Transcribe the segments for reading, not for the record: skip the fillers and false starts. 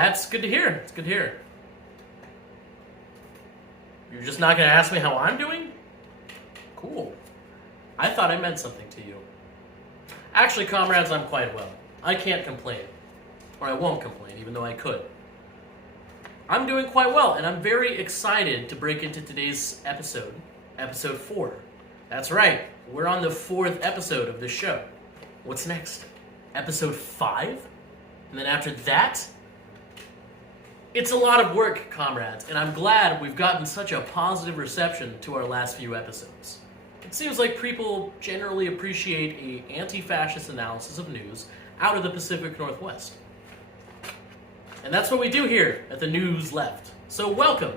That's good to hear. It's good to hear. You're just not going to ask me how I'm doing? Cool. I thought I meant something to you. Actually, comrades, I'm quite well. I can't complain. Or I won't complain, even though I could. I'm doing quite well, and I'm very excited to break into today's episode. Episode 4. That's right. We're on the 4th episode of this show. What's next? Episode 5? And then after that? It's a lot of work, comrades, and I'm glad we've gotten such a positive reception to our last few episodes. It seems like people generally appreciate an anti-fascist analysis of news out of the Pacific Northwest. And that's what we do here at the News Left. So welcome.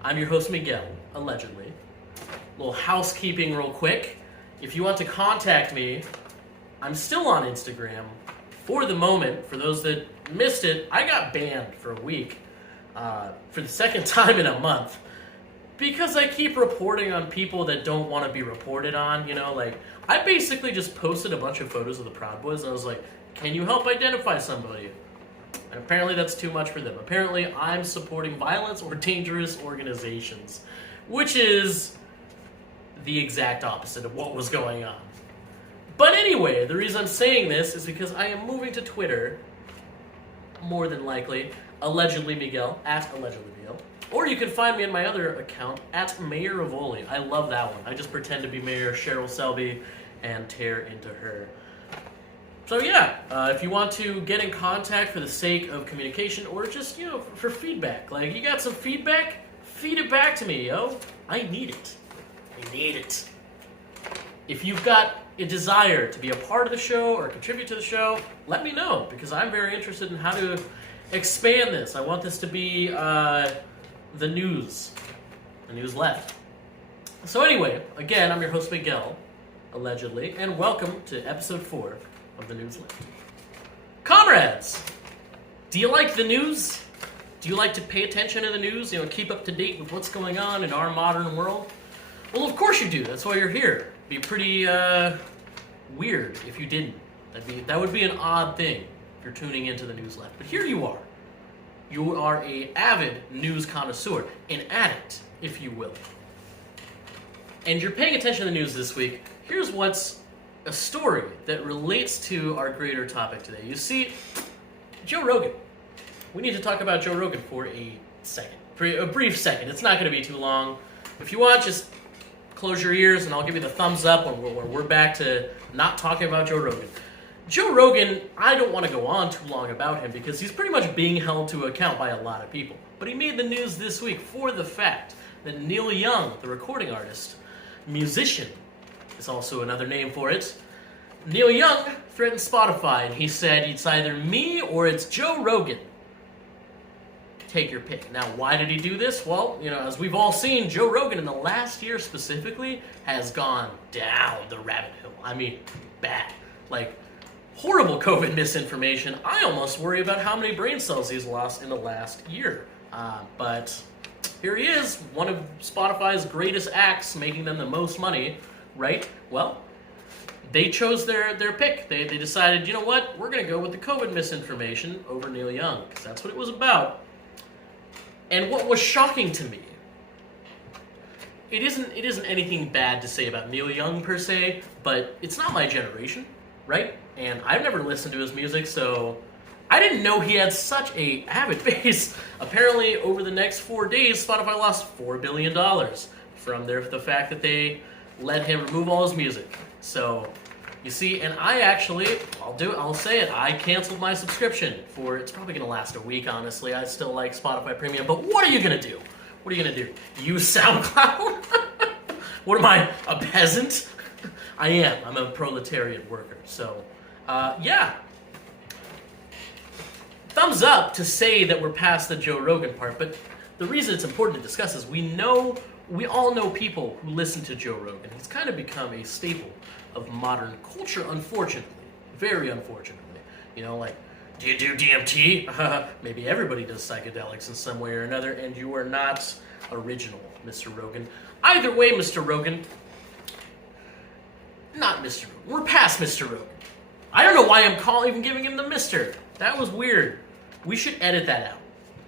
I'm your host, Miguel, allegedly. A little housekeeping real quick. If you want to contact me, I'm still on Instagram. For the moment, for those that missed it, I got banned for a week for the second time in a month because I keep reporting on people that don't want to be reported on. You know, like, I basically just posted a bunch of photos of the Proud Boys and I was like, can you help identify somebody? And apparently that's too much for them. Apparently I'm supporting violence or dangerous organizations, which is the exact opposite of what was going on. But anyway, the reason I'm saying this is because I am moving to Twitter, more than likely, allegedly Miguel, at allegedly Miguel. Or you can find me on my other account, at Mayor of Oli. I love that one. I just pretend to be Mayor Cheryl Selby and tear into her. So yeah, if you want to get in contact for the sake of communication or just, you know, for feedback. Like, you got some feedback? Feed it back to me, yo. I need it. I need it. If you've got a desire to be a part of the show or contribute to the show, let me know, because I'm very interested in how to expand this. I want this to be the news left. So anyway, again, I'm your host Miguel, allegedly, and welcome to episode 4 of the News Left. Comrades, do you like the news? Do you like to pay attention to the news? You know, keep up to date with what's going on in our modern world? Well, of course you do. That's why you're here. Be pretty weird if you didn't. That would be an odd thing if you're tuning into the News Left. But here you are. You are a avid news connoisseur, an addict, if you will. And you're paying attention to the news this week. Here's what's a story that relates to our greater topic today. You see, Joe Rogan. We need to talk about Joe Rogan for a second. For a brief second. It's not going to be too long. If you want, just close your ears and I'll give you the thumbs up when we're back to not talking about Joe Rogan. Joe Rogan, I don't want to go on too long about him because he's pretty much being held to account by a lot of people. But he made the news this week for the fact that Neil Young, the recording artist, musician, is also another name for it. Neil Young threatened Spotify and he said, it's either me or it's Joe Rogan. Take your pick. Now, why did he do this? Well, you know, as we've all seen, Joe Rogan in the last year specifically has gone down the rabbit hole. I mean, bad. Like, horrible COVID misinformation. I almost worry about how many brain cells he's lost in the last year. But here he is, one of Spotify's greatest acts, making them the most money, right? Well, they chose their pick. They decided, you know what? We're going to go with the COVID misinformation over Neil Young, because that's what it was about. And what was shocking to me, it isn't anything bad to say about Neil Young per se, but it's not my generation, right? And I've never listened to his music, so I didn't know he had such a avid base. Apparently, over the next 4 days, Spotify lost $4 billion from the fact that they let him remove all his music. So, you see, and I'll say it, I canceled my subscription it's probably going to last a week, honestly. I still like Spotify Premium, but what are you going to do? What are you going to do? Use SoundCloud? What am I, a peasant? I am. I'm a proletariat worker. So, yeah. Thumbs up to say that we're past the Joe Rogan part, but the reason it's important to discuss is we all know people who listen to Joe Rogan. He's kind of become a staple of modern culture, unfortunately. Very unfortunately. You know, like, do you do DMT? Maybe everybody does psychedelics in some way or another, and you are not original, Mr. Rogan. Either way, Mr. Rogan, not Mr. Rogan. We're past Mr. Rogan. I don't know why I'm even giving him the Mr. That was weird. We should edit that out.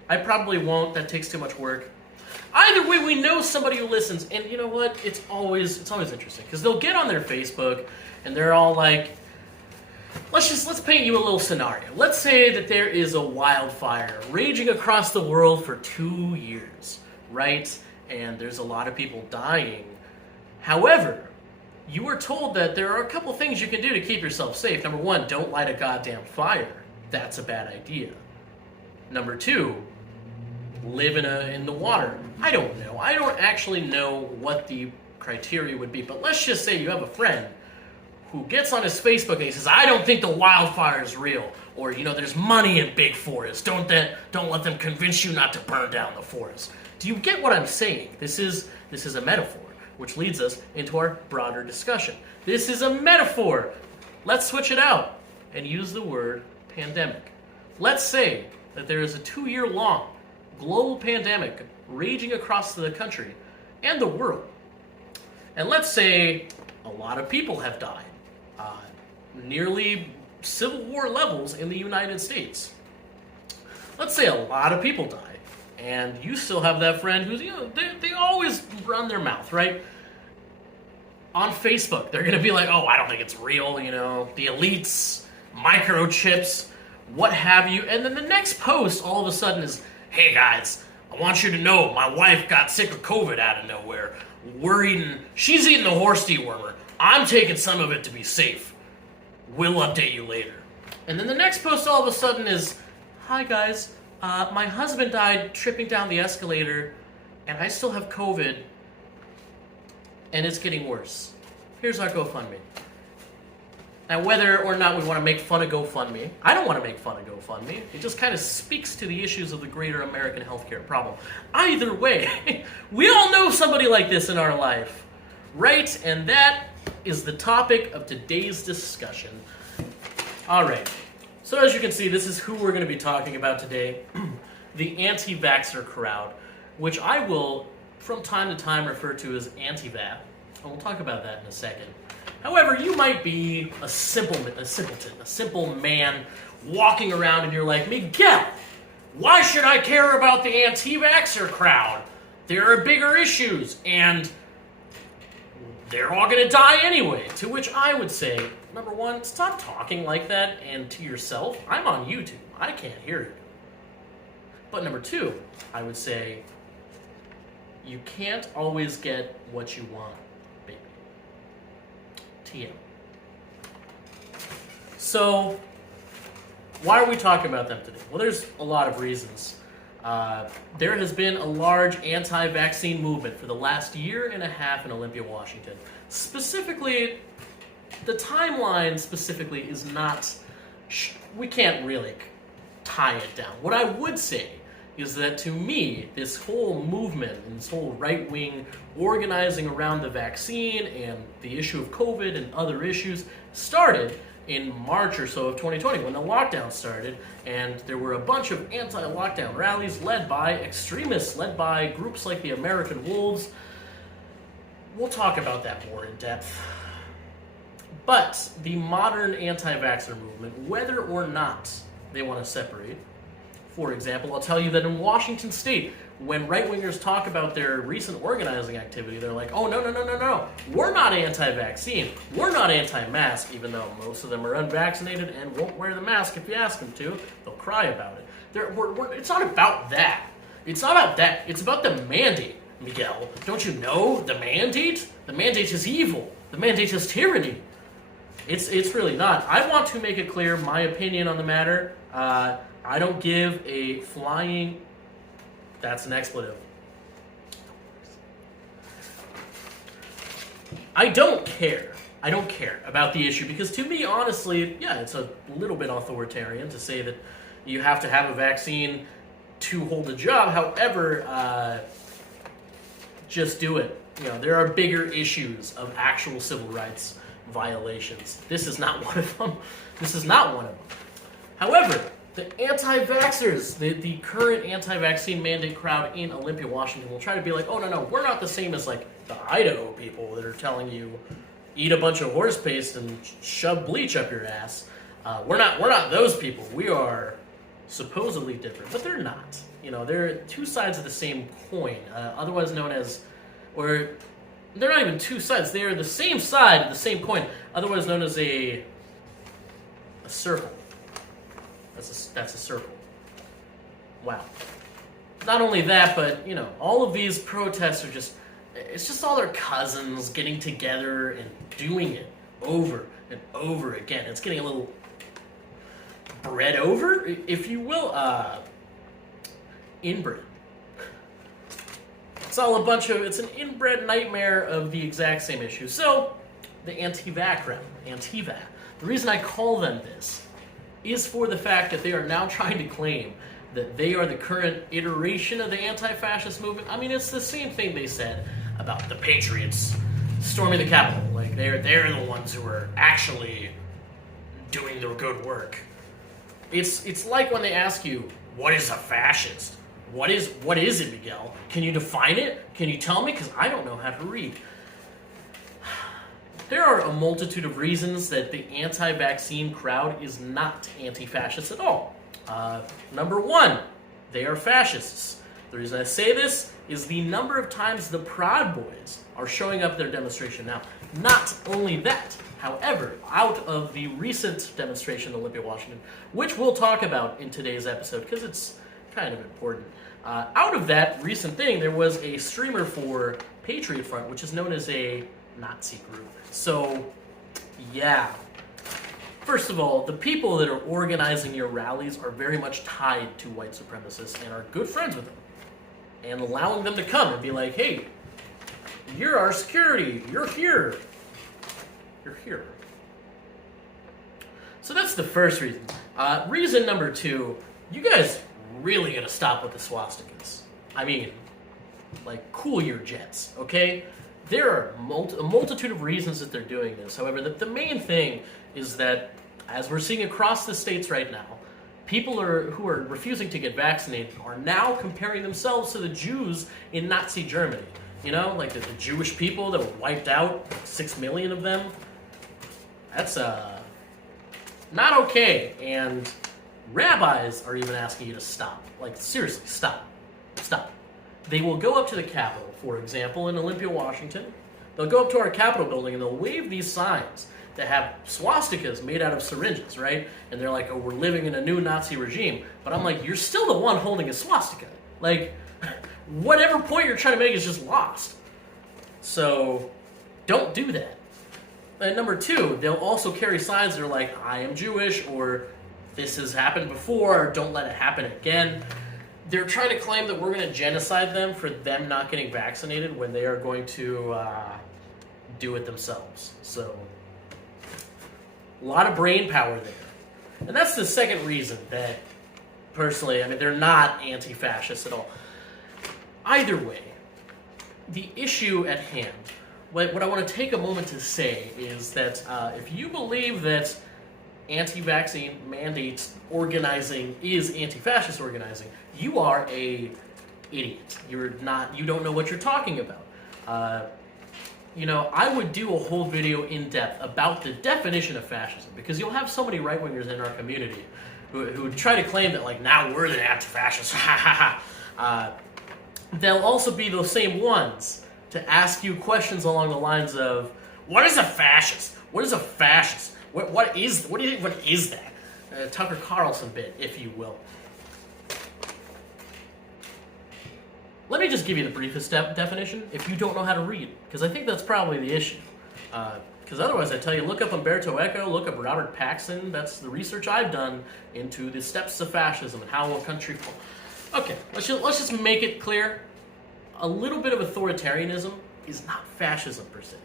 I probably won't. That takes too much work. Either way, we know somebody who listens, and you know what? It's always interesting because they'll get on their Facebook and they're all like, let's paint you a little scenario. Let's say that there is a wildfire raging across the world for 2 years, right? And there's a lot of people dying. However, you were told that there are a couple things you can do to keep yourself safe. Number one, don't light a goddamn fire. That's a bad idea. Number two, live in the water. I don't know. I don't actually know what the criteria would be, but let's just say you have a friend who gets on his Facebook and he says, I don't think the wildfire is real. Or, there's money in big forests. Don't let them convince you not to burn down the forest. Do you get what I'm saying? This is a metaphor, which leads us into our broader discussion. This is a metaphor. Let's switch it out and use the word pandemic. Let's say that there is a 2-year-long global pandemic raging across the country and the world. And let's say a lot of people have died. Nearly Civil War levels in the United States. Let's say a lot of people died, and you still have that friend who's, they always run their mouth, right? On Facebook, they're going to be like, oh, I don't think it's real, the elites, microchips, what have you. And then the next post all of a sudden is, hey guys, I want you to know my wife got sick of COVID out of nowhere. She's eating the horse dewormer. I'm taking some of it to be safe. We'll update you later. And then the next post all of a sudden is, hi guys, my husband died tripping down the escalator and I still have COVID and it's getting worse. Here's our GoFundMe. Now, whether or not we want to make fun of GoFundMe, I don't want to make fun of GoFundMe. It just kind of speaks to the issues of the greater American healthcare problem. Either way, we all know somebody like this in our life, right? And that is the topic of today's discussion. All right. So as you can see, this is who we're going to be talking about today. The anti-vaxxer crowd, which I will, from time to time, refer to as Antiva. And we'll talk about that in a second. However, you might be a simpleton, a simple man walking around and you're like, Miguel, why should I care about the anti-vaxxer crowd? There are bigger issues, and they're all going to die anyway. To which I would say, number one, stop talking like that, and to yourself, I'm on YouTube. I can't hear you. But number two, I would say, you can't always get what you want, baby. TM. So, why are we talking about them today? Well, there's a lot of reasons. There has been a large anti-vaccine movement for the last year and a half in Olympia, Washington. Specifically, the timeline specifically is not, we can't really tie it down. What I would say is that to me, this whole movement and this whole right-wing organizing around the vaccine and the issue of COVID and other issues started in March or so of 2020 when the lockdown started, and there were a bunch of anti-lockdown rallies led by extremists, led by groups like the American Wolves. We'll talk about that more in depth. But the modern anti-vaxxer movement, whether or not they want to separate, for example, I'll tell you that in Washington State, when right-wingers talk about their recent organizing activity, they're like, oh, no. We're not anti-vaccine. We're not anti-mask, even though most of them are unvaccinated and won't wear the mask if you ask them to. They'll cry about it. It's not about that. It's not about that. It's about the mandate, Miguel. Don't you know the mandate? The mandate is evil. The mandate is tyranny. It's really not. I want to make it clear my opinion on the matter. I don't give a flying... That's an expletive. I don't care. I don't care about the issue because to me, honestly, yeah, it's a little bit authoritarian to say that you have to have a vaccine to hold a job. However, just do it. There are bigger issues of actual civil rights violations. This is not one of them. However, the anti-vaxxers, the current anti-vaccine mandate crowd in Olympia, Washington, will try to be like, oh, no, we're not the same as, like, the Idaho people that are telling you, eat a bunch of horse paste and shove bleach up your ass. We're not those people. We are supposedly different, but they're not. You know, they're two sides of the same coin, otherwise known as, or they're not even two sides. They are the same side of the same coin, otherwise known as a circle. That's a circle. Wow. Not only that, but, you know, all of these protests are it's just all their cousins getting together and doing it over and over again. It's getting a little bred over, if you will, inbred. It's an inbred nightmare of the exact same issue. So, the Anti-Vaxxer, ANTIVA, the reason I call them this is for the fact that they are now trying to claim that they are the current iteration of the anti-fascist movement. I mean, it's the same thing they said about the Patriots storming the Capitol. Like, they're the ones who are actually doing the good work. It's like when they ask you, what is a fascist? What is it, Miguel? Can you define it? Can you tell me? Because I don't know how to read. There are a multitude of reasons that the anti-vaccine crowd is not anti-fascist at all. Number one, they are fascists. The reason I say this is the number of times the Proud Boys are showing up at their demonstration now. Not only that, however, out of the recent demonstration in Olympia, Washington, which we'll talk about in today's episode because it's kind of important. Out of that recent thing, there was a streamer for Patriot Front, which is known as a Nazi group. So, yeah. First of all, the people that are organizing your rallies are very much tied to white supremacists and are good friends with them. And allowing them to come and be like, hey, you're our security, you're here. You're here. So that's the first reason. Reason number two, you guys really gotta stop with the swastikas. I mean, like, cool your jets, okay? There are a multitude of reasons that they're doing this. However, the main thing is that, as we're seeing across the states right now, people who are refusing to get vaccinated are now comparing themselves to the Jews in Nazi Germany. You know, like the Jewish people that were wiped out, 6 million of them. That's not okay. And rabbis are even asking you to stop. Like, seriously, stop. Stop. They will go up to the Capitol, for example, in Olympia, Washington. They'll go up to our Capitol building and they'll wave these signs that have swastikas made out of syringes, right? And they're like, oh, we're living in a new Nazi regime. But I'm like, you're still the one holding a swastika. Like, whatever point you're trying to make is just lost. So, don't do that. And number two, they'll also carry signs that are like, I am Jewish, or this has happened before, or don't let it happen again. They're trying to claim that we're going to genocide them for them not getting vaccinated when they are going to do it themselves. So, a lot of brain power there. And that's the second reason that, personally, I mean, they're not anti-fascist at all. Either way, the issue at hand, what I want to take a moment to say is that if you believe that anti-vaccine mandates organizing is anti-fascist organizing, you are a idiot. You don't know what you're talking about. You know, I would do a whole video in depth about the definition of fascism, because you'll have so many right-wingers in our community who try to claim that, like, now we're the anti-fascists. They'll also be those same ones to ask you questions along the lines of, what is a fascist? What is a fascist? What is that? Tucker Carlson bit, if you will. Let me just give you the briefest definition if you don't know how to read, because I think that's probably the issue. Because otherwise, I tell you, look up Umberto Eco, look up Robert Paxson. That's the research I've done into the steps of fascism and how a country... Okay, let's just make it clear. A little bit of authoritarianism is not fascism per se.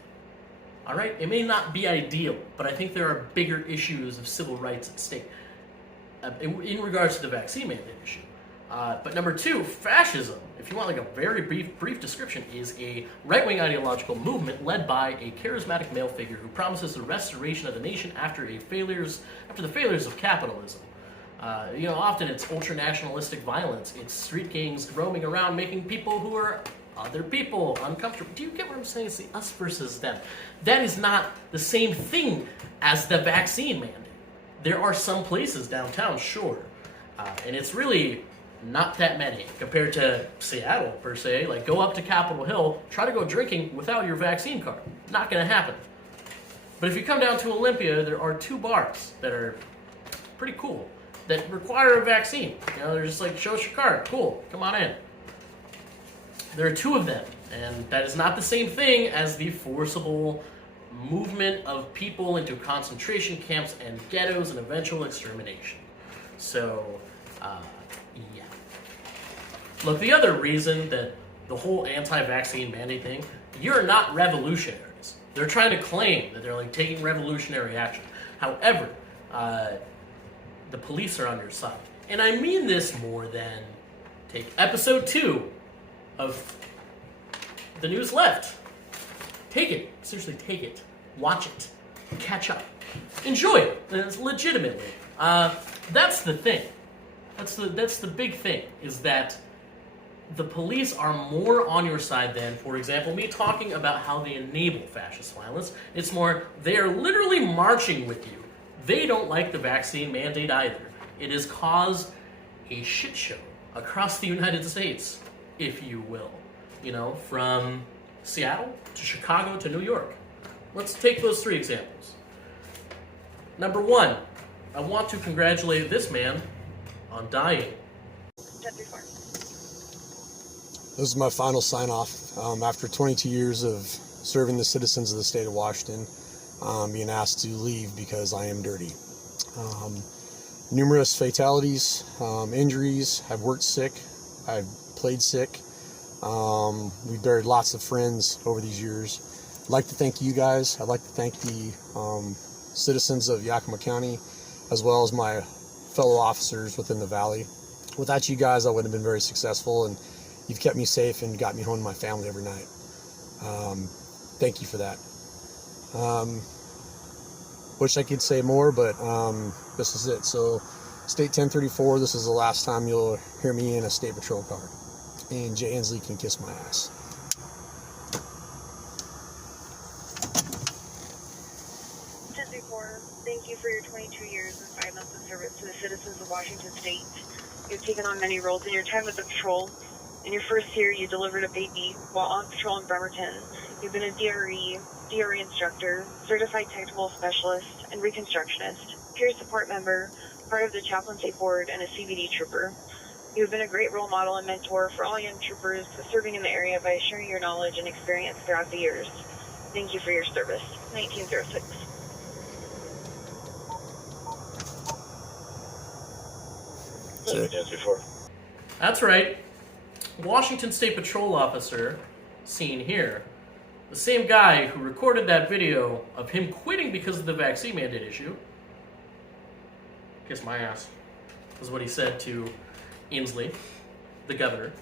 All right? It may not be ideal, but I think there are bigger issues of civil rights at stake in regards to the vaccine mandate issue. But number two, fascism, if you want like a very brief description, is a right-wing ideological movement led by a charismatic male figure who promises the restoration of the nation after the failures of capitalism. You know, often it's ultra-nationalistic violence. It's street gangs roaming around making people who are other people uncomfortable. Do you get what I'm saying? It's the us versus them. That is not the same thing as the vaccine mandate. There are some places downtown, sure, And it's really not that many compared to Seattle, per se. Like, go up to Capitol Hill, try to go drinking without your vaccine card. Not going to happen. But if you come down to Olympia, there are 2 bars that are pretty cool that require a vaccine. You know, they're just like, show us your card. Cool, come on in. There are 2 of them, and that is not the same thing as the forcible movement of people into concentration camps and ghettos and eventual extermination. So, yeah. Look, the other reason that the whole anti-vaccine mandate thing, you're not revolutionaries. They're trying to claim that they're like taking revolutionary action. However, the police are on your side. And I mean this more than take episode 2 of The News Left. Take it. Seriously, take it. Watch it. Catch up. Enjoy it. It's legitimately. That's the thing. That's the big thing, is that the police are more on your side than, for example, me talking about how they enable fascist violence. It's more, they are literally marching with you. They don't like the vaccine mandate either. It has caused a shit show across the United States, if you will. You know, from Seattle to Chicago to New York. Let's take those 3 examples. Number 1, I want to congratulate this man on dying. This is my final sign-off after 22 years of serving the citizens of the state of Washington, being asked to leave because I am dirty. Numerous fatalities, injuries. I've worked sick. I've played sick. We've buried lots of friends over these years. I'd like to thank you guys. I'd like to thank the citizens of Yakima County, as well as my fellow officers within the Valley. Without you guys, I wouldn't have been very successful, and you've kept me safe and got me home to my family every night. Thank you for that. Wish I could say more, but this is it. So, State 1034, this is the last time you'll hear me in a State Patrol car. And Jay Inslee can kiss my ass. Thank you for your 22 years and 5 months of service to the citizens of Washington State. You've taken on many roles in your time with the patrol. In your first year, you delivered a baby while on patrol in Bremerton. You've been a DRE instructor, certified technical specialist, and reconstructionist, peer support member, part of the chaplaincy board, and a CVD trooper. You've been a great role model and mentor for all young troopers serving in the area by sharing your knowledge and experience throughout the years. Thank you for your service. 1906. That's right. Washington State Patrol officer, seen here, the same guy who recorded that video of him quitting because of the vaccine mandate issue. Kiss my ass, is what he said to Inslee, the governor,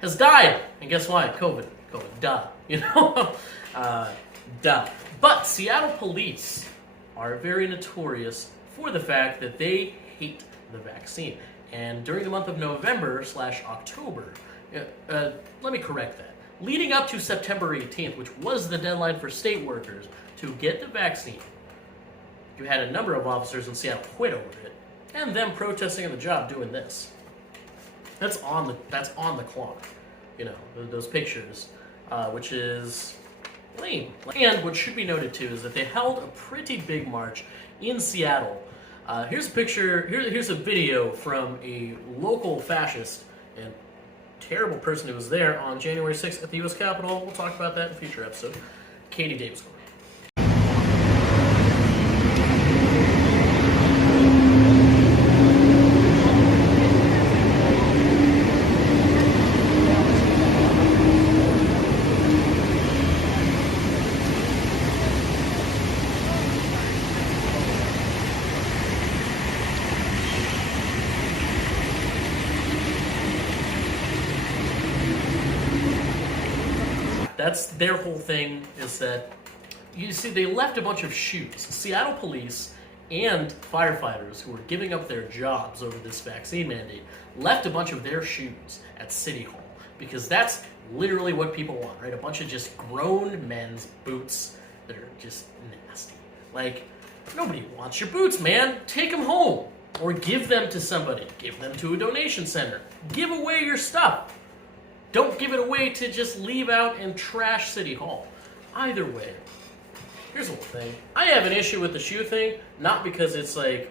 has died. And guess why? COVID, duh. You know? Duh. But Seattle police are very notorious for the fact that they hate the vaccine. And during the month of November/October, let me correct that. Leading up to September 18th, which was the deadline for state workers to get the vaccine, you had a number of officers in Seattle quit over it, and them protesting on the job doing this. That's on the clock, you know, those pictures, which is lame. And what should be noted too is that they held a pretty big march in Seattle. Here's a picture. Here's a video from a local fascist and terrible person who was there on January 6th at the U.S. Capitol. We'll talk about that in a future episode. Katie Davis. That's their whole thing, is that, you see, they left a bunch of shoes. Seattle police and firefighters who were giving up their jobs over this vaccine mandate left a bunch of their shoes at City Hall, because that's literally what people want, right? A bunch of just grown men's boots that are just nasty. Like, nobody wants your boots, man. Take them home. or give them to somebody. Give them to a donation center. Give away your stuff. Don't give it away to just leave out and trash City Hall. Either way, here's the whole thing. I have an issue with the shoe thing, not because it's like,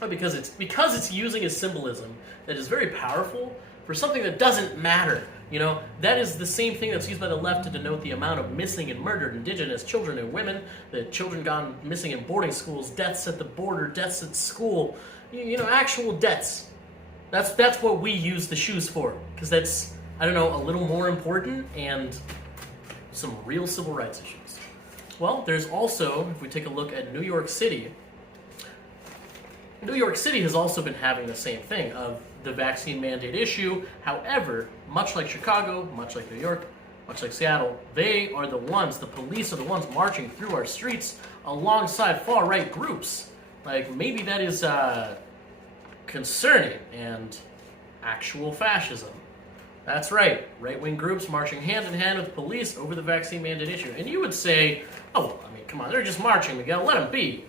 because it's using a symbolism that is very powerful for something that doesn't matter. You know, that is the same thing that's used by the left to denote the amount of missing and murdered indigenous children and women, the children gone missing in boarding schools, deaths at the border, deaths at school, you know, actual deaths. That's what we use the shoes for, because that's, I don't know, a little more important and some real civil rights issues. Well, there's also, if we take a look at New York City has also been having the same thing of the vaccine mandate issue. However, much like Chicago, much like New York, much like Seattle, they are the ones, the police are the ones marching through our streets alongside far-right groups. Like, maybe that is concerning and actual fascism. That's right, right-wing groups marching hand-in-hand with police over the vaccine mandate issue. And you would say, oh, I mean, come on, they're just marching, Miguel, let them be.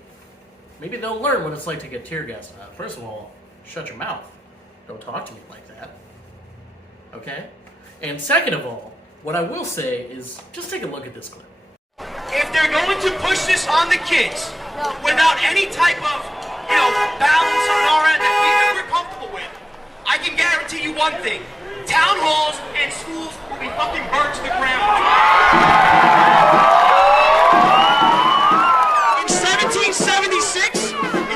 Maybe they'll learn what it's like to get tear gassed. First of all, shut your mouth. Don't talk to me like that. Okay? And second of all, what I will say is, just take a look at this clip. If they're going to push this on the kids without any type of, balance on our end that we're comfortable with, I can guarantee you one thing. Town halls and schools will be fucking burned to the ground. In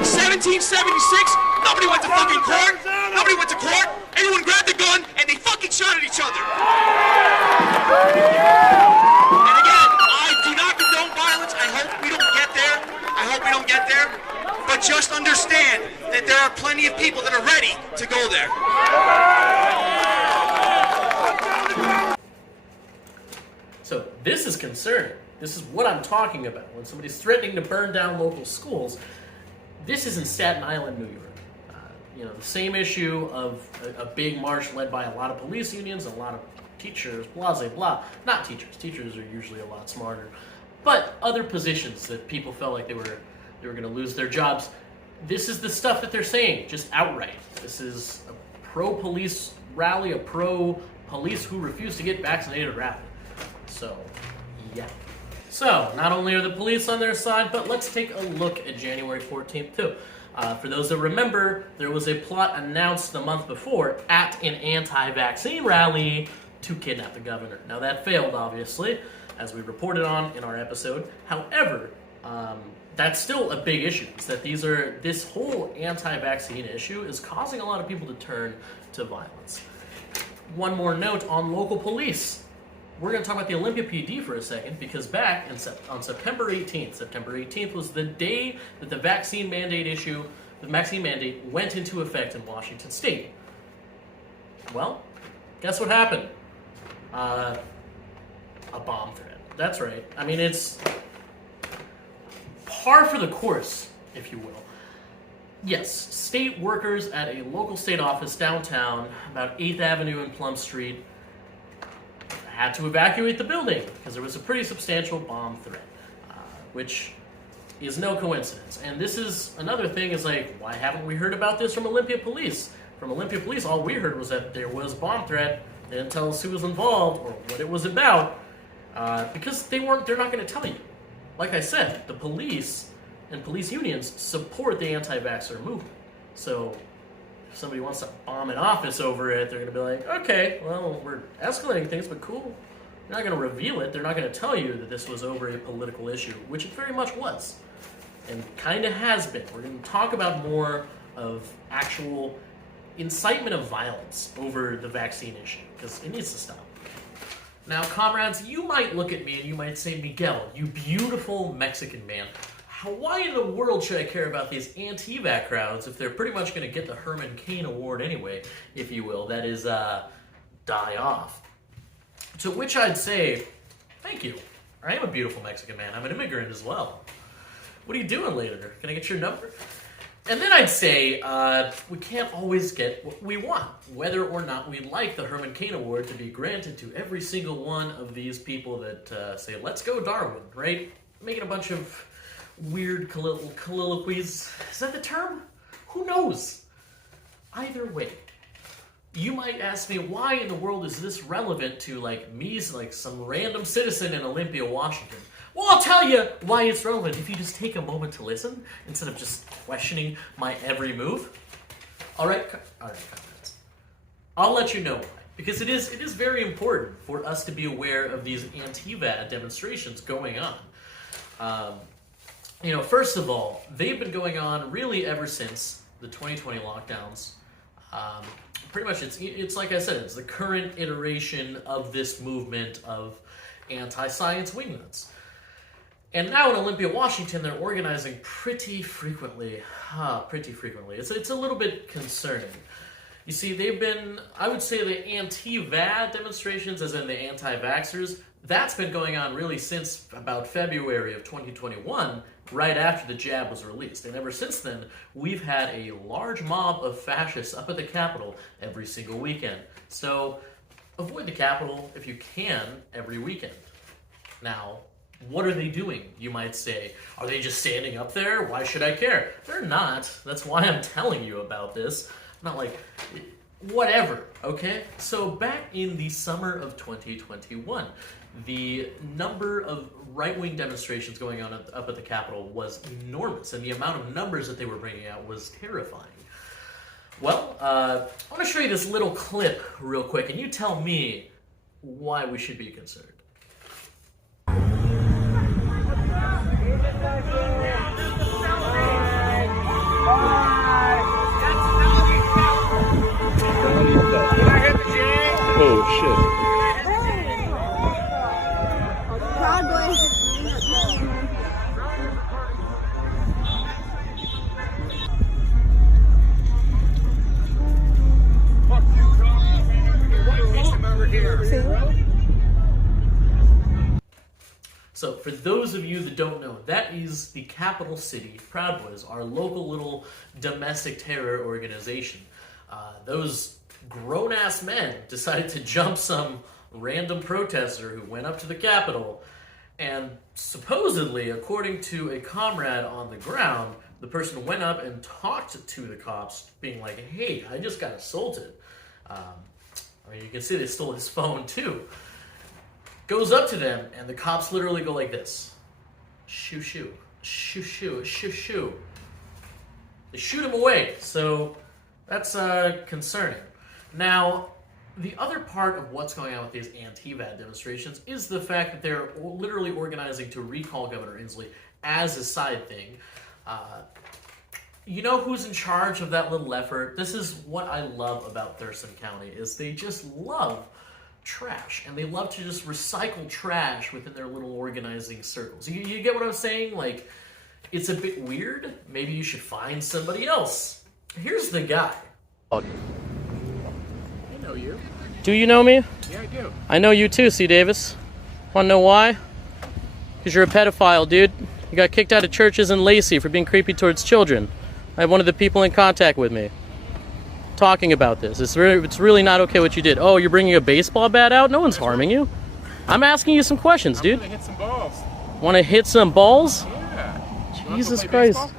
1776, nobody went to fucking court. Nobody went to court. Everyone grabbed a gun and they fucking shot at each other. And again, I do not condone violence. I hope we don't get there. But just understand that there are plenty of people that are ready to go there. So this is concerning. This is what I'm talking about. When somebody's threatening to burn down local schools, this is in Staten Island, New York. The same issue of a big march led by a lot of police unions, a lot of teachers, blah, blah, blah. Not teachers. Teachers are usually a lot smarter. But other positions that people felt like they were going to lose their jobs. This is the stuff that they're saying, just outright. This is a pro-police rally, a pro-police who refuse to get vaccinated rally. So, yeah. So, not only are the police on their side, but let's take a look at January 14th, too. For those that remember, there was a plot announced the month before at an anti-vaccine rally to kidnap the governor. Now, that failed, obviously, as we reported on in our episode. However, that's still a big issue, is that this whole anti-vaccine issue is causing a lot of people to turn to violence. One more note on local police. We're going to talk about the Olympia PD for a second, because back on September 18th was the day that the vaccine mandate went into effect in Washington State. Well, guess what happened? A bomb threat. That's right. I mean, it's par for the course, if you will. Yes, state workers at a local state office downtown, about 8th Avenue and Plum Street, had to evacuate the building because there was a pretty substantial bomb threat, which is no coincidence. And this is another thing, is like, why haven't we heard about this from Olympia Police? From Olympia Police, all we heard was that there was a bomb threat. They didn't tell us who was involved or what it was about, because they're not going to tell you. Like I said, the police and police unions support the anti-vaxxer movement. So if somebody wants to bomb an office over it, they're going to be like, okay, well, we're escalating things, but cool. They're not going to reveal it. They're not going to tell you that this was over a political issue, which it very much was, and kind of has been. We're going to talk about more of actual incitement of violence over the vaccine issue, because it needs to stop. Now, comrades, you might look at me and you might say, Miguel, you beautiful Mexican man, why in the world should I care about these anti-vax crowds if they're pretty much going to get the Herman Cain Award anyway, if you will? That is, die off. To which I'd say, thank you. I am a beautiful Mexican man. I'm an immigrant as well. What are you doing later? Can I get your number? And then I'd say, we can't always get what we want, whether or not we'd like the Herman Cain Award to be granted to every single one of these people that say, let's go Darwin, right? Making a bunch of weird colloquies. Is that the term? Who knows? Either way, you might ask me, why in the world is this relevant to like me, like some random citizen in Olympia, Washington? Well, I'll tell you why it's relevant if you just take a moment to listen instead of just questioning my every move. All right, comrades. I'll let you know why, because it is very important for us to be aware of these Antifa demonstrations going on. First of all, they've been going on really ever since the 2020 lockdowns. Pretty much, it's like I said, it's the current iteration of this movement of anti-science wingnuts. And now in Olympia, Washington, they're organizing pretty frequently. It's a little bit concerning. You see, they've been, I would say the Anti-Va demonstrations, as in the Anti-Vaxxers, that's been going on really since about February of 2021, right after the jab was released. And ever since then, we've had a large mob of fascists up at the Capitol every single weekend. So avoid the Capitol if you can every weekend. Now, what are they doing, you might say? Are they just standing up there? Why should I care? They're not. That's why I'm telling you about this. Not like, whatever, okay? So back in the summer of 2021, the number of right-wing demonstrations going on up at the Capitol was enormous, and the amount of numbers that they were bringing out was terrifying. Well, I want to show you this little clip real quick, and you tell me why we should be concerned. Oh shit. So, for those of you that don't know, that is the Capital City Proud Boys, our local little domestic terror organization. Those grown-ass men decided to jump some random protester who went up to the Capitol, and supposedly, according to a comrade on the ground, the person went up and talked to the cops, being like, hey, I just got assaulted. You can see they stole his phone, too. Goes up to them, and the cops literally go like this. Shoo, shoo, shoo, shoo, shoo, shoo. They shoot him away, so that's concerning. Now, the other part of what's going on with these Antifa demonstrations is the fact that they're literally organizing to recall Governor Inslee as a side thing. You know who's in charge of that little effort? This is what I love about Thurston County, is they just love trash, and they love to just recycle trash within their little organizing circles. You get what I'm saying? Like, it's a bit weird. Maybe you should find somebody else. Here's the guy. I know you. Do you know me? Yeah, I do. I know you too, C. Davis. Wanna know why? Because you're a pedophile, dude. You got kicked out of churches in Lacey for being creepy towards children. I have one of the people in contact with me talking about this. It's really not okay what you did. Oh, you're bringing a baseball bat out? No one's harming you. I'm asking you some questions, dude. I'm gonna hit some balls. Want to hit some balls? Yeah. Jesus Christ. Baseball?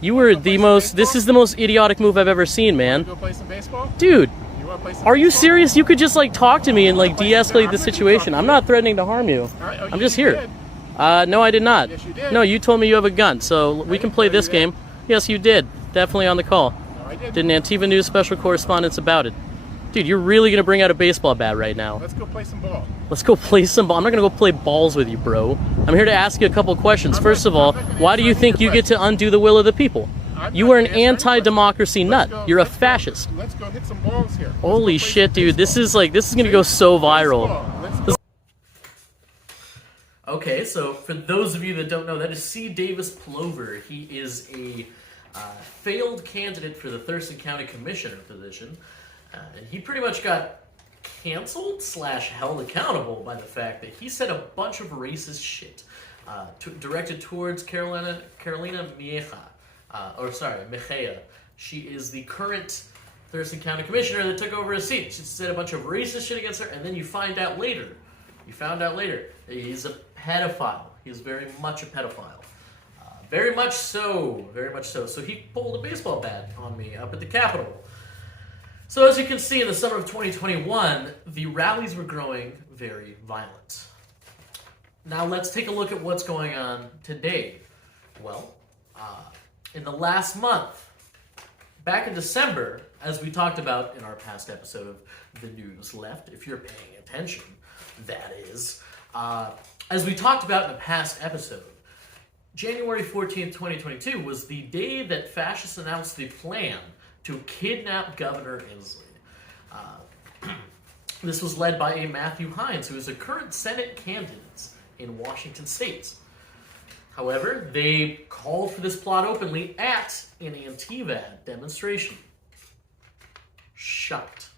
You were the most... This is the most idiotic move I've ever seen, man. Go play some baseball? Dude, are you serious? You could just, like, talk to me and, like, de-escalate the situation. I'm not threatening to harm you. Right, I'm just here. No, I did not. Yes, you did. No, you told me you have a gun, so we can play this game. Yes, you did. Definitely on the call. No, I didn't. Did an Antifa News special correspondence about it. Dude, you're really going to bring out a baseball bat right now. Let's go play some ball. Let's go play some ball. I'm not going to go play balls with you, bro. I'm here to ask you a couple questions. First of all, why do you think you get to undo the will of the people? You are an anti-democracy nut. You're a fascist. Let's go hit some balls here. Holy shit, dude. This is going to go so viral. Okay, so for those of you that don't know, that is C. Davis Plover. He is a failed candidate for the Thurston County Commissioner position. And he pretty much got canceled / held accountable by the fact that he said a bunch of racist shit directed towards Carolina Mejia. She is the current Thurston County Commissioner that took over his seat. She said a bunch of racist shit against her, and then you found out later that he's a pedophile. He's very much a pedophile. Very much so. Very much so. So he pulled a baseball bat on me up at the Capitol. So as you can see, in the summer of 2021, the rallies were growing very violent. Now let's take a look at what's going on today. Well, in the last month, back in December, as we talked about in our past episode of The News Left, if you're paying attention, that is, as we talked about in the past episode, January 14th, 2022 was the day that fascists announced the plan to kidnap Governor Inslee. This was led by a Matthew Hines, who is a current Senate candidate in Washington State. However, they called for this plot openly at an Antiva demonstration. Shocked.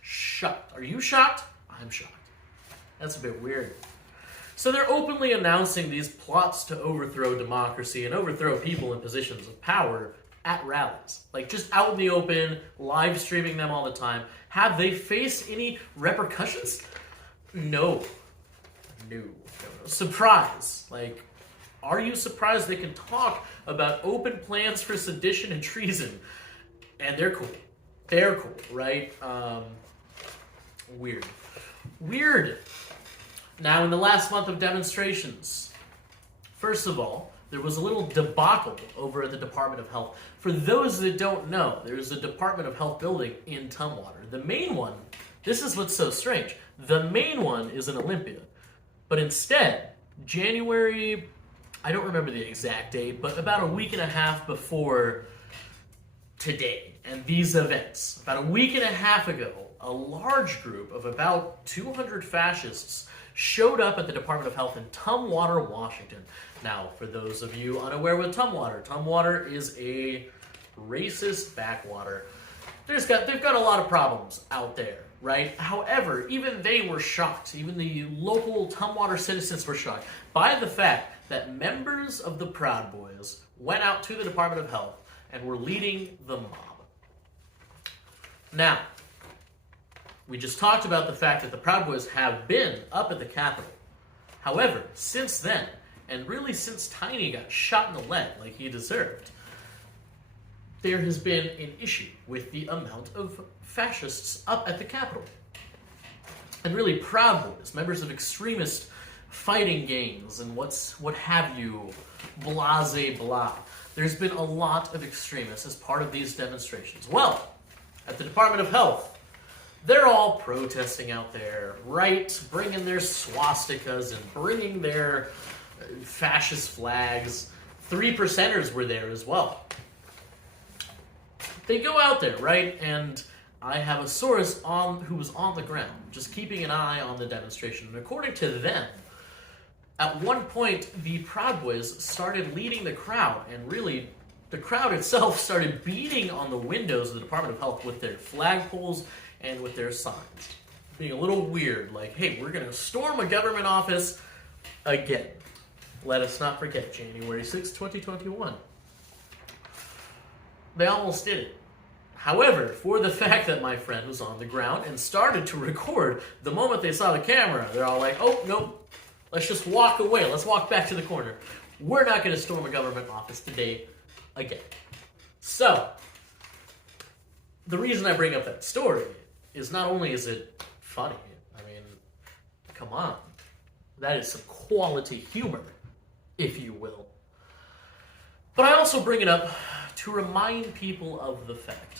Shocked. Are you shocked? I'm shocked. That's a bit weird. So they're openly announcing these plots to overthrow democracy and overthrow people in positions of power at rallies. Like, just out in the open, live streaming them all the time. Have they faced any repercussions? No. No. Surprise. Like, are you surprised they can talk about open plans for sedition and treason? And they're cool. They're cool, right? Weird. Weird. Now, in the last month of demonstrations, first of all, there was a little debacle over at the Department of Health. For those that don't know, there's a Department of Health building in Tumwater. The main one, this is what's so strange, the main one is in Olympia. But instead, January, I don't remember the exact date, but about a week and a half before today and these events, about a week and a half ago, a large group of about 200 fascists showed up at the Department of Health in Tumwater, Washington. Now, for those of you unaware with Tumwater is a racist backwater. They've got a lot of problems out there, right? However, even they were shocked. Even the local Tumwater citizens were shocked by the fact that members of the Proud Boys went out to the Department of Health and were leading the mob. Now, we just talked about the fact that the Proud Boys have been up at the Capitol. However, since then, and really since Tiny got shot in the leg like he deserved, there has been an issue with the amount of fascists up at the Capitol. And really, Proud Boys, members of extremist fighting gangs and what have you, blase blah. There's been a lot of extremists as part of these demonstrations. Well, at the Department of Health, they're all protesting out there, right? Bringing their swastikas and bringing their fascist flags. 3%ers were there as well. They go out there, right? And I have a source who was on the ground, just keeping an eye on the demonstration. And according to them, at one point, the Proud Boys started leading the crowd, and really, the crowd itself started beating on the windows of the Department of Health with their flagpoles and with their signs. Being a little weird, like, hey, we're going to storm a government office again. Let us not forget January 6, 2021. They almost did it. However, for the fact that my friend was on the ground and started to record, the moment they saw the camera, they're all like, oh, nope, let's just walk away. Let's walk back to the corner. We're not going to storm a government office today again. So, the reason I bring up that story is not only is it funny, I mean, come on. That is some quality humor, if you will. But I also bring it up to remind people of the fact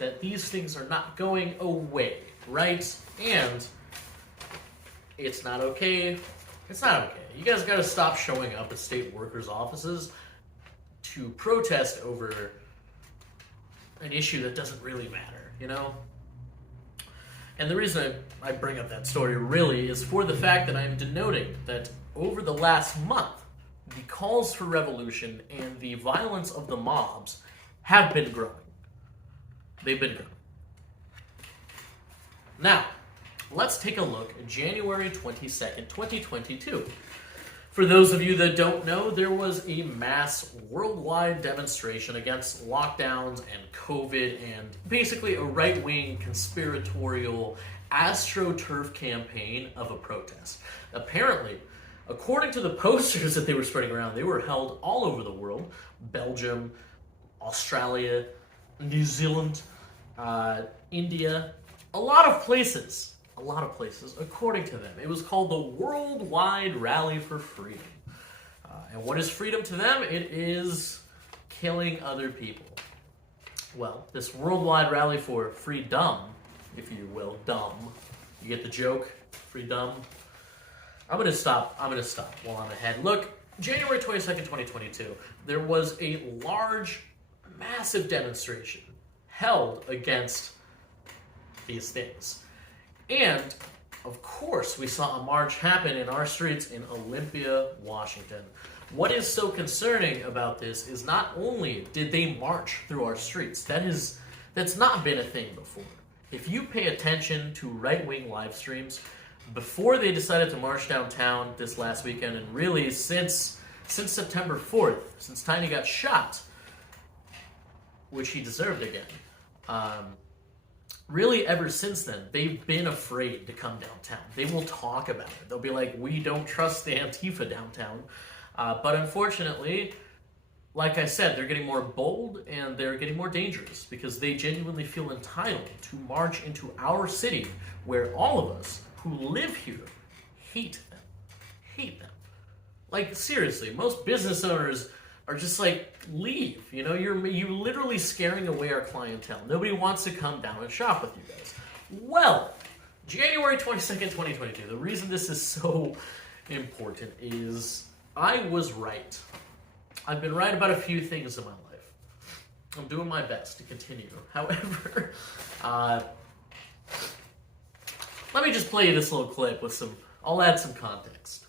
that these things are not going away, right? And it's not okay. It's not okay. You guys got to stop showing up at state workers' offices to protest over an issue that doesn't really matter, you know? And the reason I bring up that story really is for the fact that I'm denoting that over the last month, the calls for revolution and the violence of the mobs have been growing. They've been growing. Now, let's take a look at January 22nd, 2022. For those of you that don't know, there was a mass worldwide demonstration against lockdowns and COVID and basically a right-wing conspiratorial AstroTurf campaign of a protest. Apparently, According to the posters that they were spreading around, they were held all over the world. Belgium, Australia, New Zealand, India, a lot of places, according to them. It was called the Worldwide Rally for Freedom. And what is freedom to them? It is killing other people. Well, this worldwide rally for freedom, if you will, dumb. You get the joke? Freedom. I'm gonna stop while I'm ahead. Look, January 22nd, 2022, there was a large, massive demonstration held against these things. And, of course, we saw a march happen in our streets in Olympia, Washington. What is so concerning about this is not only did they march through our streets, that's not been a thing before. If you pay attention to right-wing live streams, before they decided to march downtown this last weekend, and really since September 4th, since Tiny got shot, which he deserved again, really ever since then, they've been afraid to come downtown. They will talk about it. They'll be like, we don't trust the Antifa downtown. But unfortunately, like I said, they're getting more bold and they're getting more dangerous because they genuinely feel entitled to march into our city where all of us who live here hate them. Hate them. Like, seriously, most business owners are just like, leave. You know, you're literally scaring away our clientele. Nobody wants to come down and shop with you guys. Well, January 22nd, 2022, the reason this is so important is I was right. I've been right about a few things in my life. I'm doing my best to continue. However, let me just play you this little clip with I'll add some context.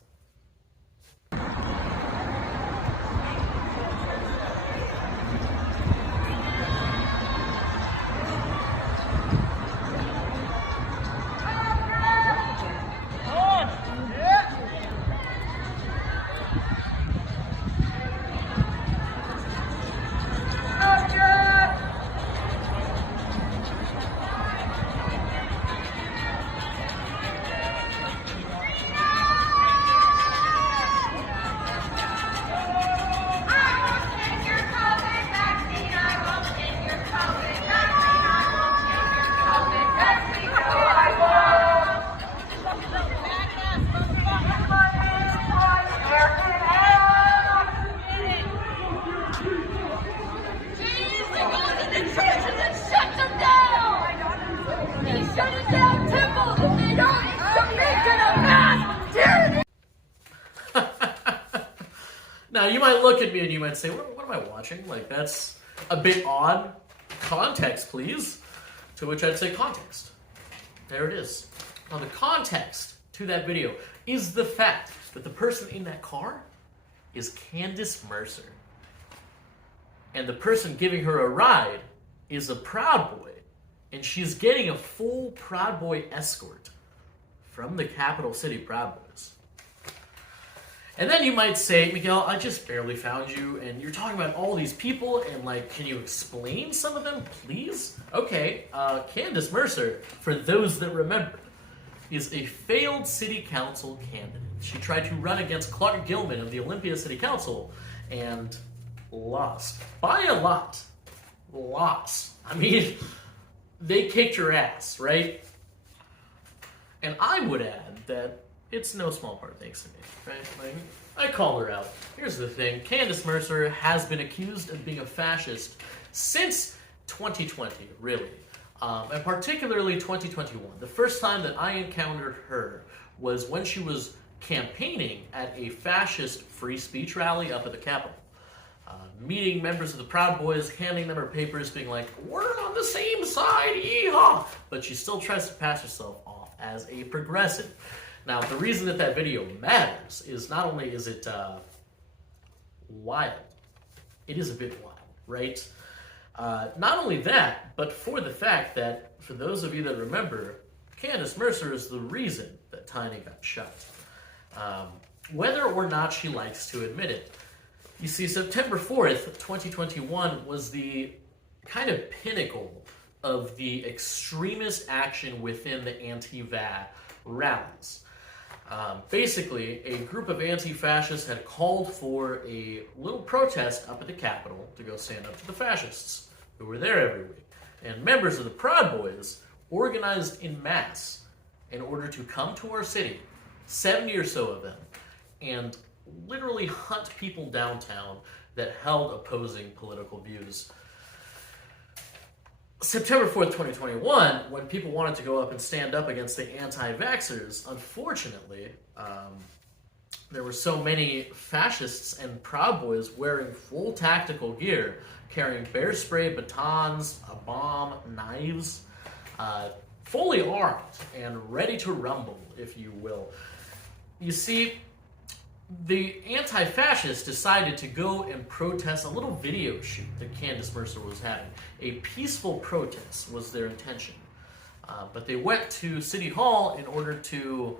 Now, you might look at me and you might say, what am I watching? Like, that's a bit odd. Context, please. To which I'd say context. There it is. Now, the context to that video is the fact that the person in that car is Candace Mercer. And the person giving her a ride is a Proud Boy. And she's getting a full Proud Boy escort from the capital city Proud Boys. And then you might say, Miguel, I just barely found you, and you're talking about all these people, and like, can you explain some of them, please? Okay, Candace Mercer, for those that remember, is a failed city council candidate. She tried to run against Clark Gilman of the Olympia City Council, and lost. By a lot. Lots. I mean, they kicked her ass, right? And I would add that it's no small part thanks to me, right? Like, I called her out. Here's the thing. Candace Mercer has been accused of being a fascist since 2020, really. And particularly 2021. The first time that I encountered her was when she was campaigning at a fascist free speech rally up at the Capitol. Meeting members of the Proud Boys, handing them her papers, being like, we're on the same side, yeehaw! But she still tries to pass herself off as a progressive. Now, the reason that video matters is not only is it wild, it is a bit wild, right? Not only that, but for the fact that, for those of you that remember, Candace Mercer is the reason that Tiny got shot. Whether or not she likes to admit it. You see, September 4th, 2021 was the kind of pinnacle of the extremist action within the Anti-Va rallies. Basically, a group of anti-fascists had called for a little protest up at the Capitol to go stand up to the fascists who were there every week. And members of the Proud Boys organized in mass in order to come to our city, 70 or so of them, and literally hunt people downtown that held opposing political views. September 4th, 2021, when people wanted to go up and stand up against the anti-vaxxers, unfortunately, there were so many fascists and Proud Boys wearing full tactical gear, carrying bear spray, batons, a bomb, knives, fully armed and ready to rumble, if you will. You see, the anti-fascists decided to go and protest a little video shoot that Candace Mercer was having. A peaceful protest was their intention. But they went to City Hall in order to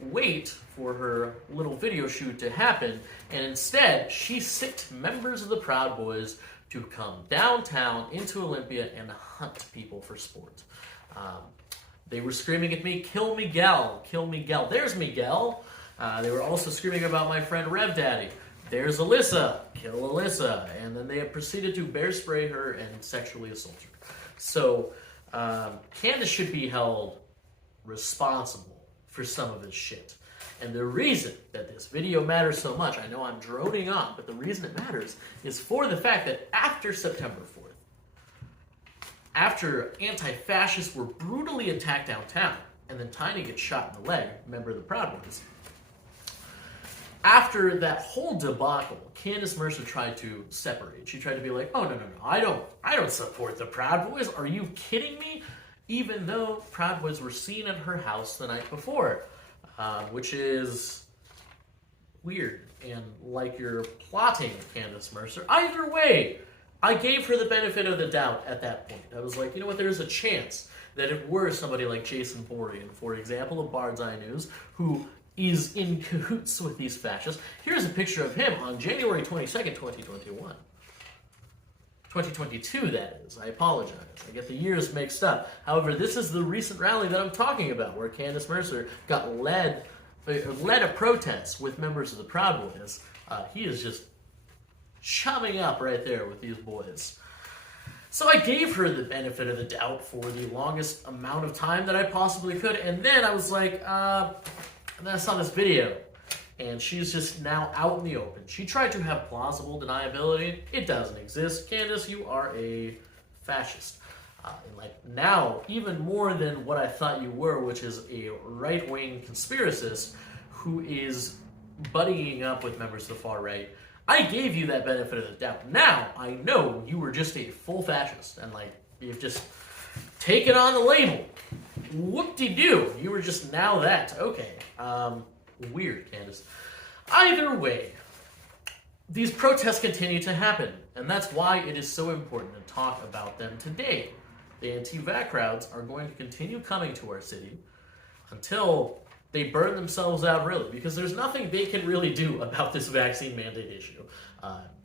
wait for her little video shoot to happen, and instead she sicked members of the Proud Boys to come downtown into Olympia and hunt people for sport. They were screaming at me, "Kill Miguel, kill Miguel." There's Miguel. They were also screaming about my friend Rev Daddy. There's Alyssa, kill Alyssa. And then they proceeded to bear spray her and sexually assault her. So Candace should be held responsible for some of this shit. And the reason that this video matters so much, I know I'm droning on, but the reason it matters is for the fact that after September 4th, after anti-fascists were brutally attacked downtown, and then Tiny gets shot in the leg, member of the Proud Boys, after that whole debacle, Candace Mercer tried to separate. She tried to be like, "Oh, no, I don't support the Proud Boys. Are you kidding me?" Even though Proud Boys were seen at her house the night before, which is weird and like you're plotting Candace Mercer. Either way, I gave her the benefit of the doubt at that point. I was like, you know what, there's a chance that it were somebody like Jason Borean, for example, of Bard's Eye News, who is in cahoots with these fascists. Here's a picture of him on January 22nd, 2021. 2022, that is. I apologize. I get the years mixed up. However, this is the recent rally that I'm talking about, where Candace Mercer led a protest with members of the Proud Boys. He is just chumming up right there with these boys. So I gave her the benefit of the doubt for the longest amount of time that I possibly could, and then I was like, and then I saw this video, and she's just now out in the open. She tried to have plausible deniability. It doesn't exist. Candace, you are a fascist. And like now, even more than what I thought you were, which is a right-wing conspiracist who is buddying up with members of the far right, I gave you that benefit of the doubt. Now, I know you were just a full fascist, and like, you've just taken on the label. Whoop-de-doo, you were just now that. Okay. Weird, Candace. Either way, these protests continue to happen, and that's why it is so important to talk about them today. The anti-vax crowds are going to continue coming to our city until they burn themselves out, really, because there's nothing they can really do about this vaccine mandate issue.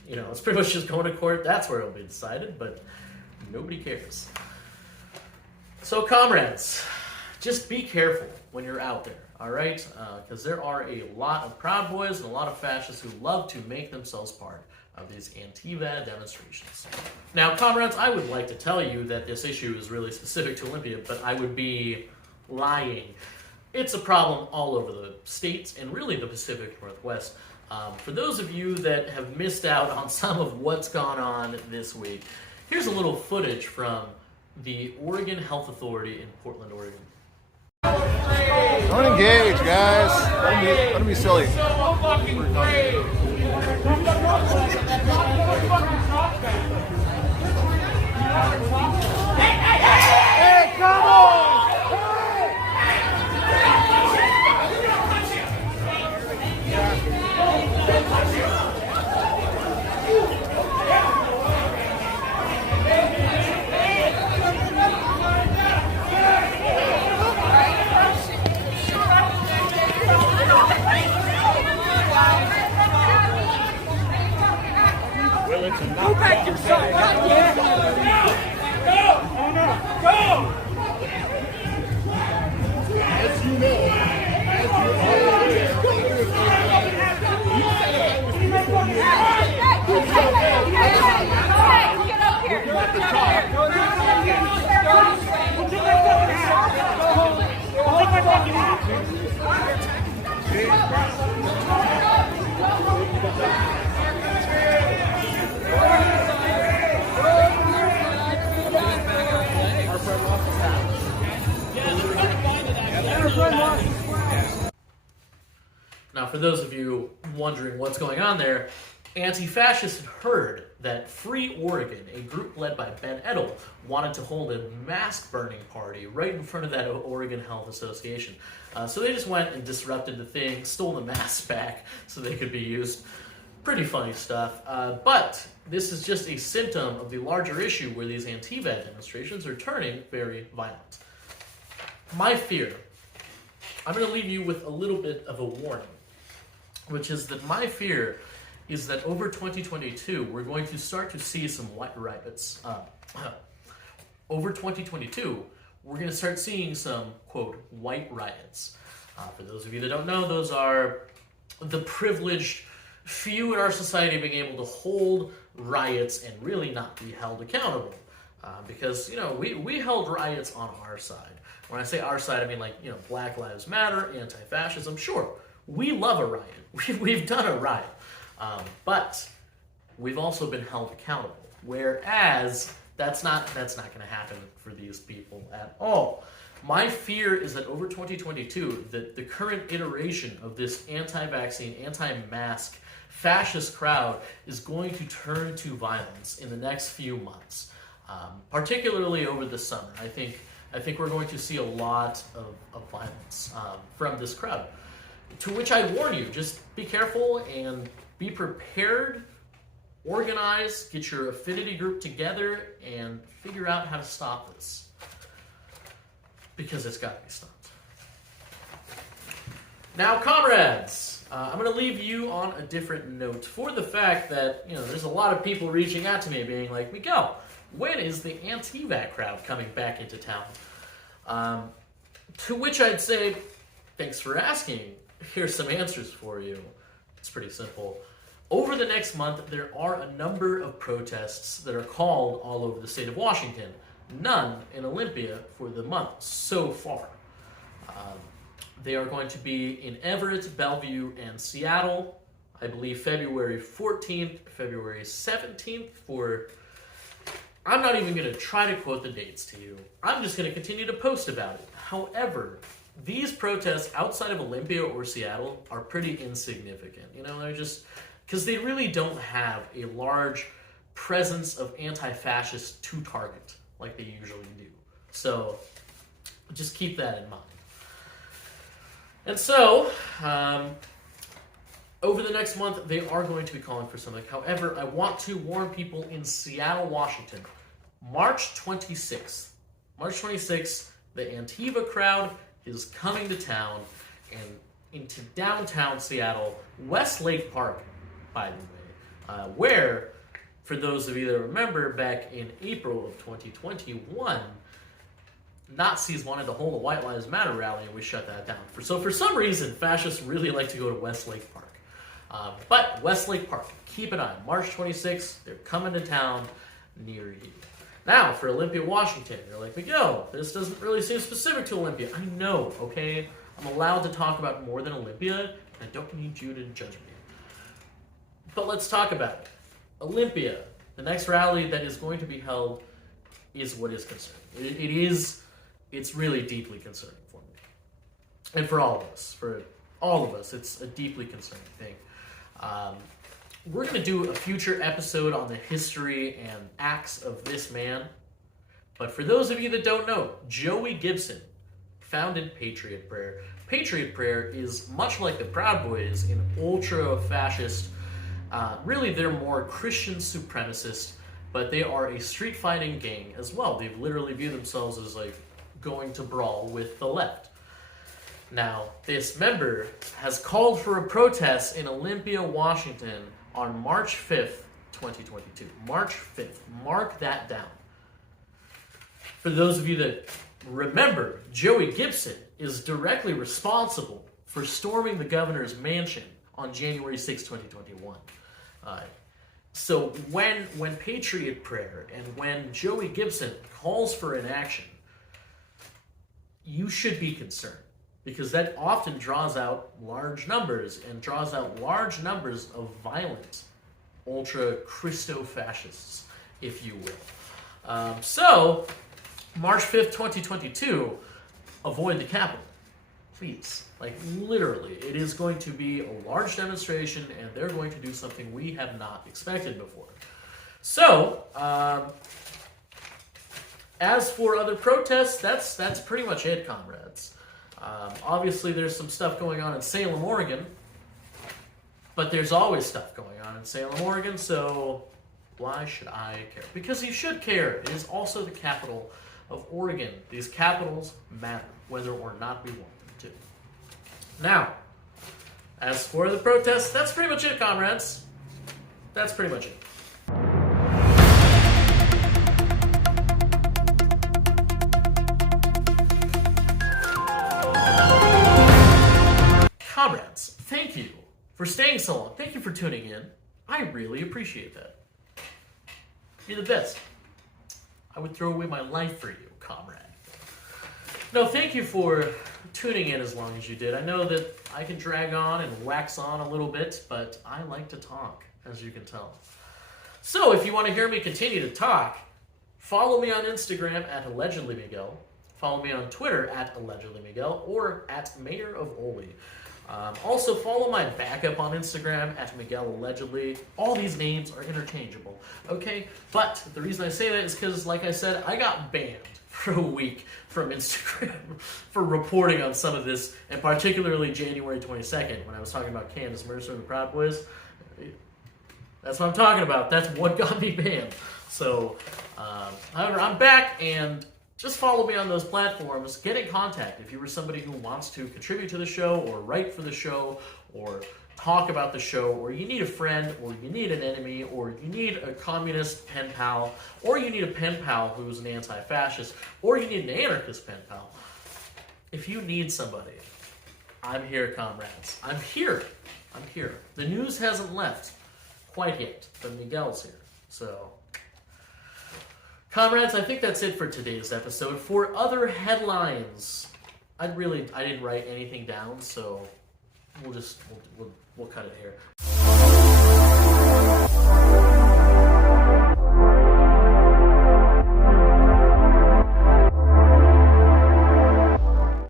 It's pretty much just going to court. That's where it'll be decided, but nobody cares. So, comrades, just be careful when you're out there, all right? Because there are a lot of Proud Boys and a lot of fascists who love to make themselves part of these Antiva demonstrations. Now, comrades, I would like to tell you that this issue is really specific to Olympia, but I would be lying. It's a problem all over the states and really the Pacific Northwest. For those of you that have missed out on some of what's gone on this week, here's a little footage from the Oregon Health Authority in Portland, Oregon. Don't engage, guys. Let them be silly. So fucking brave. Hey, come on! Go back inside! Go! As you know, Now, for those of you wondering what's going on there, anti-fascists had heard that Free Oregon, a group led by Ben Edel, wanted to hold a mask-burning party right in front of that Oregon Health Association. So they just went and disrupted the thing, stole the masks back so they could be used. Pretty funny stuff. But this is just a symptom of the larger issue where these Antifa demonstrations are turning very violent. My fear, I'm going to leave you with a little bit of a warning, which is that my fear is that over 2022, we're going to start to see some white riots. Over 2022, we're going to start seeing some, quote, white riots. For those of you that don't know, those are the privileged few in our society being able to hold riots and really not be held accountable. Because, you know, we held riots on our side. When I say our side, I mean like, you know, Black Lives Matter, anti-fascism. Sure, we love a riot. We've done a riot. But we've also been held accountable. Whereas that's not going to happen for these people at all. My fear is that over 2022, that the current iteration of this anti-vaccine, anti-mask, fascist crowd is going to turn to violence in the next few months, particularly over the summer. I think we're going to see a lot of violence from this crowd. To which I warn you, just be careful and be prepared, organize, get your affinity group together, and figure out how to stop this. Because it's got to be stopped. Now, comrades, I'm going to leave you on a different note for the fact that, you know, there's a lot of people reaching out to me being like, Miguel, when is the Anti-Vax crowd coming back into town? To which I'd say, thanks for asking. Here's some answers for you. It's pretty simple. Over the next month, there are a number of protests that are called all over the state of Washington. None in Olympia for the month so far. They are going to be in Everett, Bellevue, and Seattle. I believe February 14th, February 17th for... I'm not even going to try to quote the dates to you. I'm just going to continue to post about it. However, these protests outside of Olympia or Seattle are pretty insignificant. You know, they're just... because they really don't have a large presence of anti-fascists to target like they usually do. So, just keep that in mind. And so, over the next month, they are going to be calling for something. However, I want to warn people in Seattle, Washington, March 26th. March 26th, the Antifa crowd is coming to town and into downtown Seattle, Westlake Park, by the way, where, for those of you that remember, back in April of 2021, Nazis wanted to hold a White Lives Matter rally, and we shut that down. So for some reason, fascists really like to go to Westlake Park. But Westlake Park, keep an eye. March 26th, they're coming to town near you. Now, for Olympia, Washington, you're like, Miguel, this doesn't really seem specific to Olympia. I know, okay? I'm allowed to talk about more than Olympia, and I don't need you to judge me. But let's talk about it. Olympia, the next rally that is going to be held is what is concerning. It's really deeply concerning for me. And for all of us, it's a deeply concerning thing. We're going to do a future episode on the history and acts of this man. But for those of you that don't know, Joey Gibson founded Patriot Prayer. Patriot Prayer is much like the Proud Boys, an ultra-fascist. Really, they're more Christian supremacist, but they are a street fighting gang as well. They've literally viewed themselves as like going to brawl with the left. Now, this member has called for a protest in Olympia, Washington on March 5th, 2022. March 5th. Mark that down. For those of you that remember, Joey Gibson is directly responsible for storming the governor's mansion on January 6, 2021. So when Patriot Prayer and when Joey Gibson calls for an action, you should be concerned. because that often draws out large numbers and draws out large numbers of violent ultra-Christo-fascists, if you will. So, March 5th, 2022, avoid the Capitol. Please. Like, literally. It is going to be a large demonstration, and they're going to do something we have not expected before. So, as for other protests, that's pretty much it, comrades. Obviously, there's some stuff going on in Salem, Oregon, but there's always stuff going on in Salem, Oregon, so why should I care? Because you should care. It is also the capital of Oregon. These capitals matter, whether or not we want them to. Now, as for the protests, that's pretty much it, comrades. That's pretty much it. Comrades, thank you for staying so long. Thank you for tuning in. I really appreciate that. You're the best. I would throw away my life for you, comrade. No, thank you for tuning in as long as you did. I know that I can drag on and wax on a little bit, but I like to talk, as you can tell. So if you want to hear me continue to talk, follow me on Instagram at AllegedlyMiguel. Follow me on Twitter at AllegedlyMiguel or at Mayor of Oli. Also, follow my backup on Instagram at Miguel Allegedly. All these names are interchangeable, okay? But the reason I say that is because, like I said, I got banned for a week from Instagram for reporting on some of this, and particularly January 22nd when I was talking about Candace Mercer and the Proud Boys. That's what I'm talking about. That's what got me banned. So, however, I'm back, and just follow me on those platforms. Get in contact if you were somebody who wants to contribute to the show or write for the show or talk about the show, or you need a friend, or you need an enemy, or you need a communist pen pal, or you need a pen pal who's an anti-fascist, or you need an anarchist pen pal. If you need somebody, I'm here, comrades. I'm here. I'm here. The news hasn't left quite yet, but Miguel's here. So, comrades, I think that's it for today's episode. For other headlines, I didn't write anything down, so we'll cut it here.